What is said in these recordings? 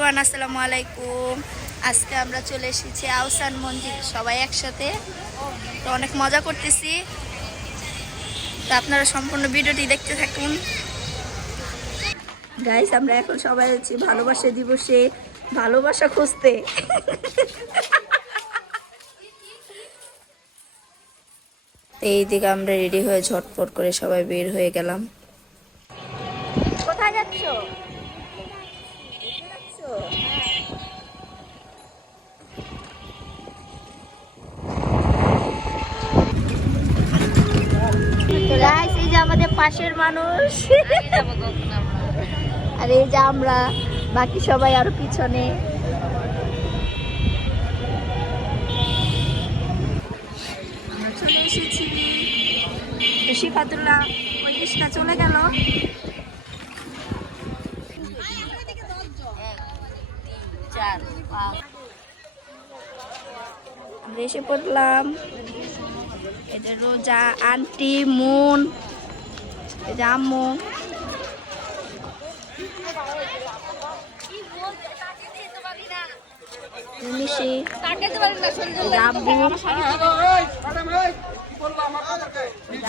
Everyone, আসসালামু আলাইকুম। আজকে আমরা চলে এসেছি আহসান মন্দির সবাই একসাথে। তো অনেক মজা করতেছি, তো আপনারা সম্পূর্ণ ভিডিওটি দেখতে থাকুন। গাইস, আমরা এখন সবাই আছি ভালোবাসা দিবসে ভালোবাসা খুঁজতে। এই দিকে আমরা রেডি হয়ে ঝটপট করে সবাই বের হয়ে গেলাম। কোথায় যাচ্ছ? এই যে আমাদের পাশের মানুষ, আর এই যে আমরা, বাকি সবাই আরো পিছনে। আমরা চলে এসেছি। শিফাতুল্লাহ ওই কৃষ্ণা চলে গেল। আমরা এসে পড়লাম। এটা রোজা, আন্টি, মুন, এটা আম্মু। মিশি, আব্বু,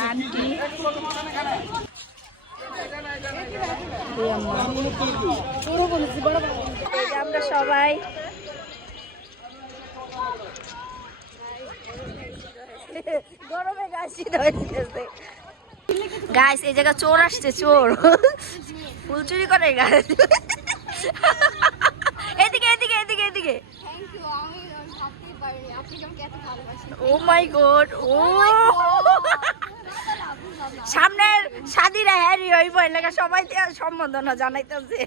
আন্টি, আমরা সবাই। গরমে গাছি ধরতেছে। গাইস, এই জায়গা চোর আসছে, চোর ফুল চুরি করে গাছ। এদিকে এদিকে এদিকে এদিকে। ও মাই গড, ও সামনের শাদিরা হ্যারি হইব এলাকা সবাই সম্বোধনা জানাইতেছে।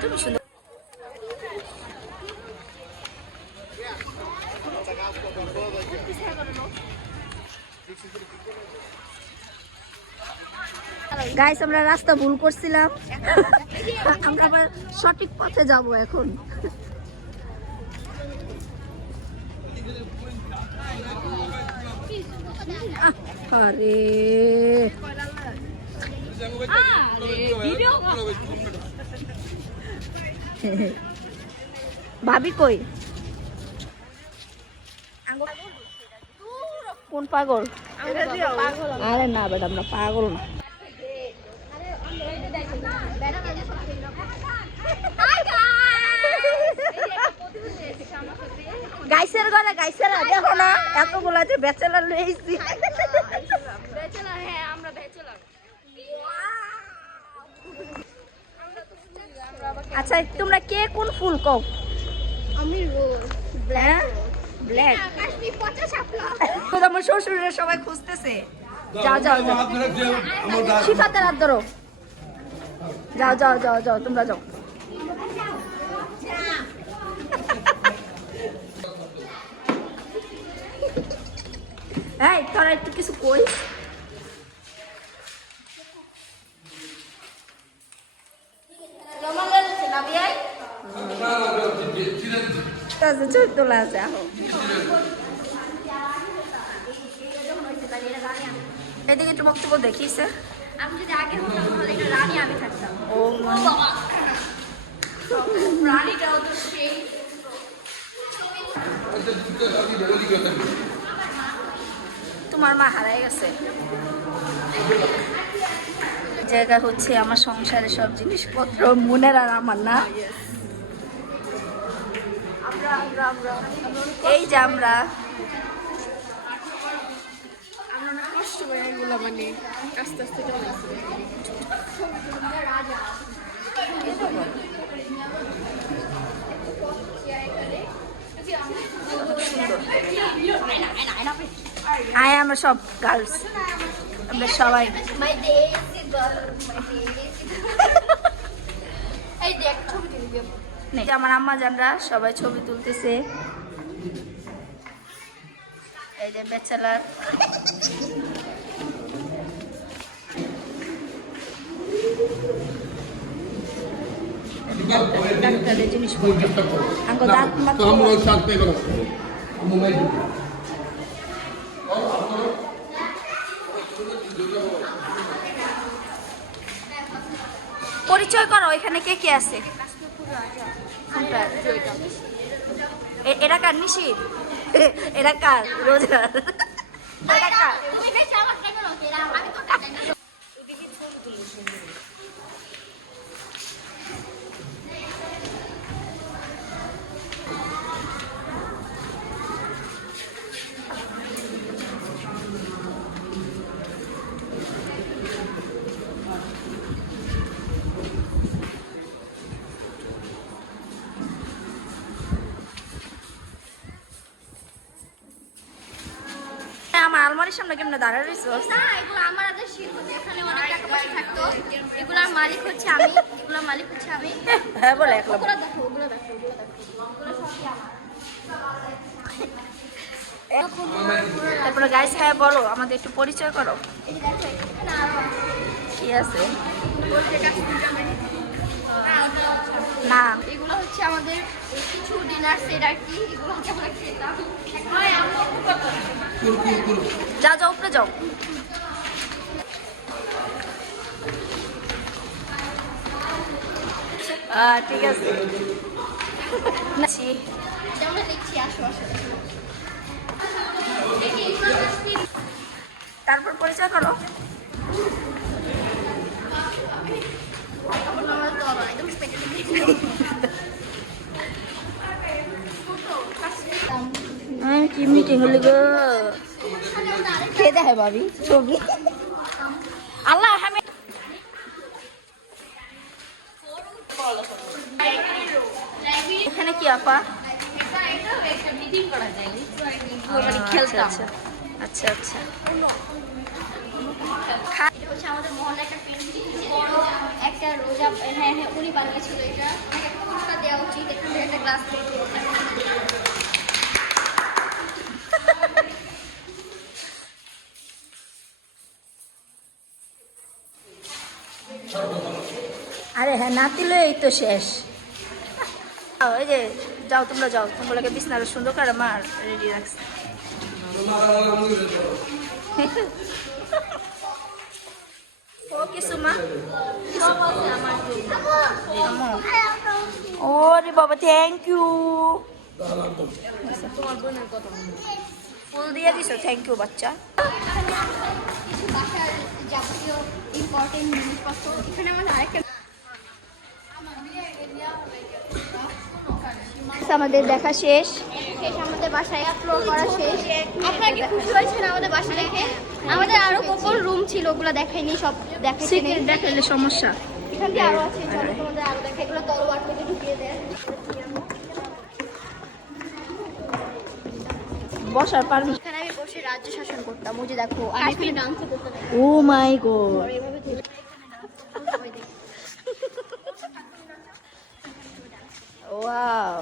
তুমি সুন্দর। গাইস, আমরা রাস্তা ভুল করছিলাম, আমরা আবার সঠিক পথে যাব এখন। আরে ভাবি কই? কোন পাগল? আরে না বেটা, আমরা পাগল না। গাইসের ঘরে গাইসেরা দেখো না, এতগুলা যে ব্যাচেলার লইছি। আচ্ছা, তোমরা কে কোন ফুল কও? আমি ব্ল্যাক। ব্ল্যাক আমার শ্বশুরের সবাই খুঁজতেছে। যাও যাও যাও, শিফাতের হাত ধরো। যাও যাও যাও যাও, তোমরা যাও। এই তোরা একটু কিছু কই। তোলা আছে, এদিকে চুমক চুমক দেখিস। আমি যদি আগে হতাম তাহলে এটা রানী আমি থাকতাম। ও বাবা, রানীটাও তো সেই। তোমার মা হারাই গেছে। জায়গা হচ্ছে আমার সংসারে সব জিনিসপত্র, মনের আর আমার না। এই যে আমরা কষ্ট করে এগুলো মানে আস্তে আস্তে চলে আসছে। আয় আমরা সব গার্লস, আমরা সবাই। আমার আম্মা জানরা সবাই ছবি তুলতেছে। এই যে ব্যাচেলার। ডাক্তারের জিনিসপত্র আঙ্গ দাঁত পরিচয় করো এখানে কে কে আছে এরা কার নিশি এরা কার রোজগার এরা কার আমার আলমারির সামনে কেমনে দাঁড়ায় রইছো না এগুলো আমার আগে শিল্প যেখানে অনেক টাকা পয়সা থাকতো এগুলোর মালিক হচ্ছে আমি এগুলোর মালিক হচ্ছে আমি হ্যাঁ বলে একলা ওগুলো দেখো ওগুলো দেখো ওগুলো সবই আমার তারপরে গাইস হ্যাঁ বলো আমাদের একটু পরিচয় করো এই যে দেখো এখানে আরো কি আছে না না এগুলো হচ্ছে আমাদের কিছু ডিনার সেট আর কি এগুলো হচ্ছে আমরা খেতাম যা যাও উপরে যাও ঠিক আছে আমরা দেখছি আসো আসো তারপর পরিচয় করো কি মিটিং হলি গো কে দেখে ভাবি ছবি আল্লাহ আমি এখানে কি আপা খেলতাম আচ্ছা আচ্ছা এটা হচ্ছে আমাদের মহল্লা একটা পেন্টিং বড় একটা রোজা হ্যাঁ হ্যাঁ উনি বানিয়েছিল এটা একটা পুরস্কার দেওয়া উচিত এখান থেকে একটা গ্লাস আরে হ্যাঁ নাতিলে এই তো শেষ ওই যে যাও তোমরা যাও তোমাকে বিছনাটা সুন্দর করে আমার রেডি রাখছে ও কিছু মা ওরে বাবা থ্যাংক ইউ ফুল দিয়ে দিছো থ্যাংক ইউ বাচ্চা কিছু বাসার যাবতীয় ইম্পর্টেন্ট জিনিসপত্র এখানে আমাদের আরেকটা আমাদের দেখা শেষ আমাদের বাসায় এক্সপ্লোর করা শেষ আপনারা কি খুশি হয়েছেন আমাদের বাসা দেখে আমাদের আরো কোন রুম ছিল ওগুলো দেখাইনি সব দেখাইনি দেখাইলে সমস্যা এখান দিয়ে আরো আছে চলো তোমাদের আরো দেখাই এগুলো তলোয়ার থেকে ঢুকিয়ে দেয় বসার পারবি এখানে আমি বসে রাজ্য শাসন করতাম ওই যে দেখো আমি এখানে ডান্স করতে ও মাই গড এইভাবে ধরে ওয়াও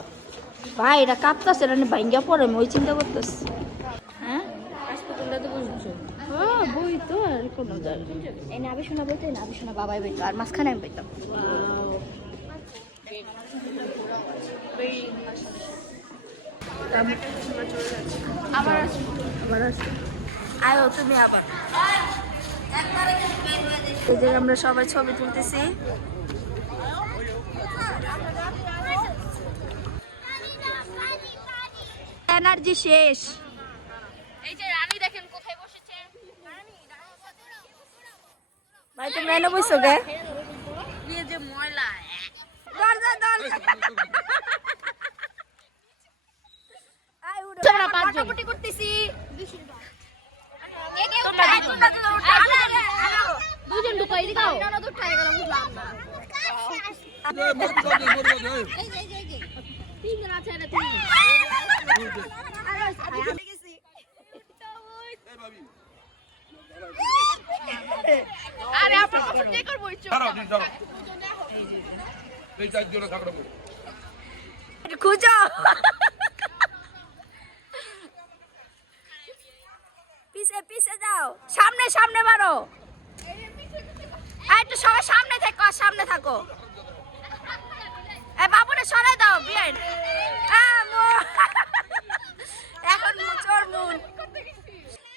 ভাই এটা কাঁপতাছে এটা ভাঙ্গা পড়ে আমি ওই চিন্তা করতেছি হ্যাঁ বই তো আর কোনো এই নাবি শোনা বলতে নাবি শোনা বাবাই বইতো আর মাঝখানে আমি বইতাম আবার আয়ো তুমি আবার এই যে আমরা সবাই ছবি তুলতেছি এনার্জি শেষ এই যে রানী দেখেন কোথায় বসেছে ভাই তুমি এনে বসছো গে এই যে ময়লা দরজা দরজা আই উড়ো আমরা পাঁচজন করতেছি কে কে দুজন ঢুকাই দিও না তো ঠাই গেল বুঝলাম না এই যে তিনজন আছে না আরে আপনারা সব চেক করব ইচ্ছা এই চারজনে থাকড়া খুঁজো পিছে পিছে যাও সামনে সামনে বাড়ো একটু সবাই সামনে থাকো সামনে থাকো সরাই দাও বিয়ার এখন চোর মুন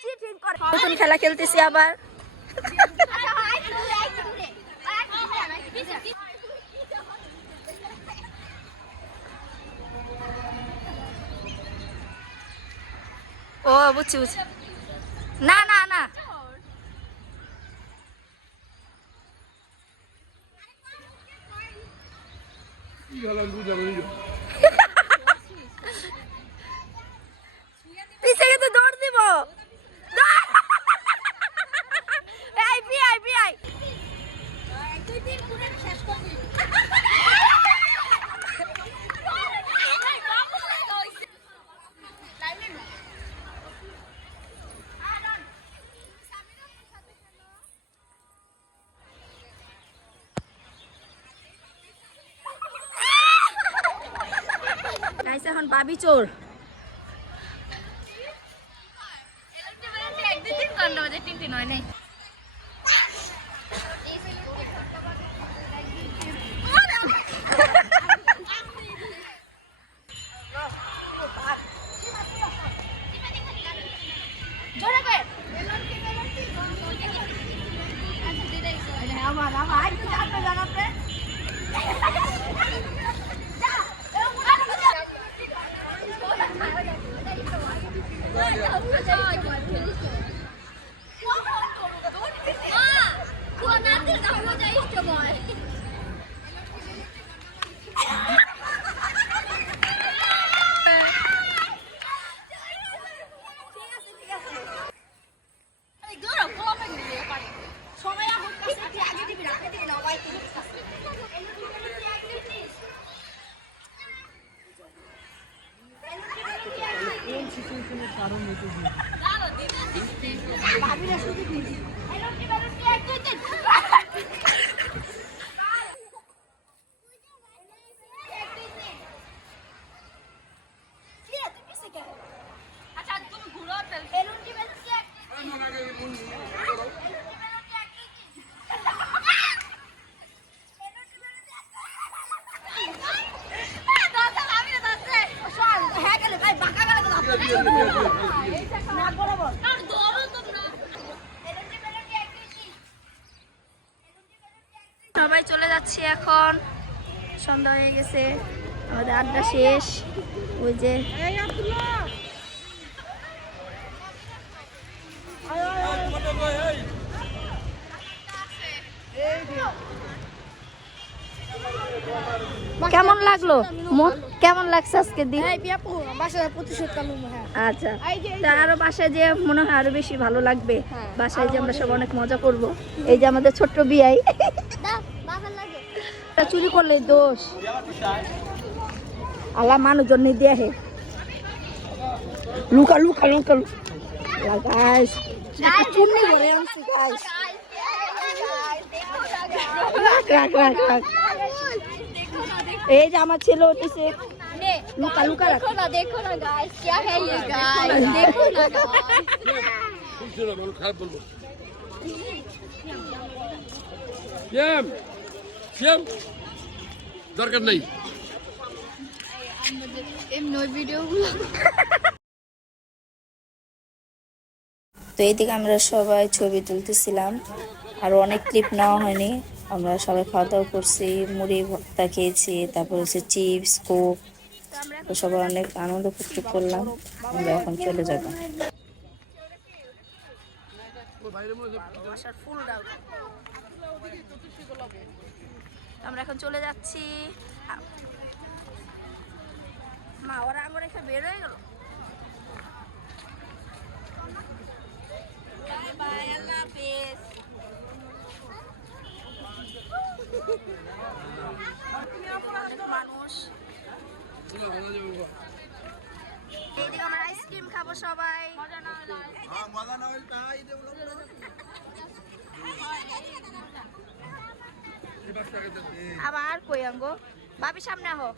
চিটিং করে নতুন খেলা খেলতেছি আবার ও বুঝছি বুঝছি না না না পিছে কিন্তু দৌড় দিব এই বিআই বিআই দুই দিন পুরো শেষ করবি এখন বাবি চোর সবাই চলে যাচ্ছি এখন সন্ধ্যা হয়ে গেছে আমাদের আড্ডা শেষ ওই যে কেমন লাগলো কেমন লাগছে আজকে দিন আচ্ছা তা আরো বাসায় যে মনে হয় আরো বেশি ভালো লাগবে বাসায় যে আমরা সব অনেক মজা করব এই যে আমাদের ছোট্ট বিয়াই চুরি করলে দোষ আল্লাহ মানুষজন দিয়ে হে লুকা লুকা লুকা গাইস চুমনি বলে আনছি গাইস এই যে আমার ছেলে উঠেছে লুকা লুকা देखो ना गाइस क्या है ये गाइस देखो ना গাইস দরকার নাই তো এইদিকে আমরা সবাই ছবি তুলতেছিলাম আর অনেক ক্লিপ নেওয়া হয়নি আমরা সবাই খাওয়া দাওয়া করছি মুড়ি ভর্তা খেয়েছি তারপর হচ্ছে চিপস কোক তো সবাই অনেক আনন্দ ফুর্তি করলাম আমরা এখন চলে যাব আমরা এখন চলে যাচ্ছি মা ওরা আমার এখানে বের হয়ে গেল বাই আল্লাহ হাফেজ মানুষ এইদিকে আমরা আইসক্রিম খাবো সবাই আবার কই আঙ্গো ভাবি সামনে আহো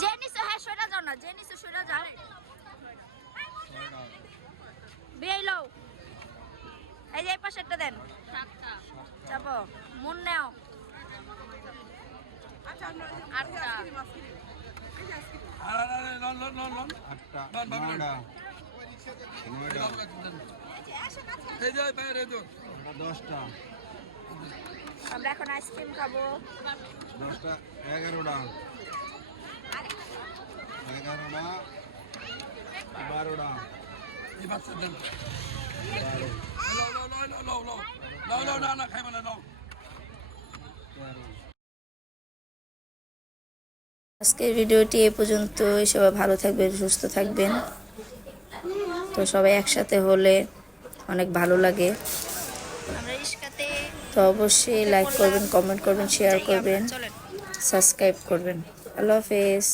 জেনিস হ্যাঁ সইরা যাও না জেনিস সইরা যাও বেইলো এই যে এই পাশেরটা দেন যাবো মন নাও আটটা আটটা নয়টা দশটা আমরা এখন আইসক্রিম খাবো 10টা 11টা 12টা এই বাচ্চা দেন 12 না খাইবা না 13 আজকের ভিডিওটি এ পর্যন্তই। সবাই ভালো থাকবেন, সুস্থ থাকবেন। তো সবাই একসাথে হলে অনেক ভালো লাগে। তো অবশ্যই লাইক করবেন, কমেন্ট করবেন, শেয়ার করবেন, সাবস্ক্রাইব করবেন। আল্লাহ হাফেজ।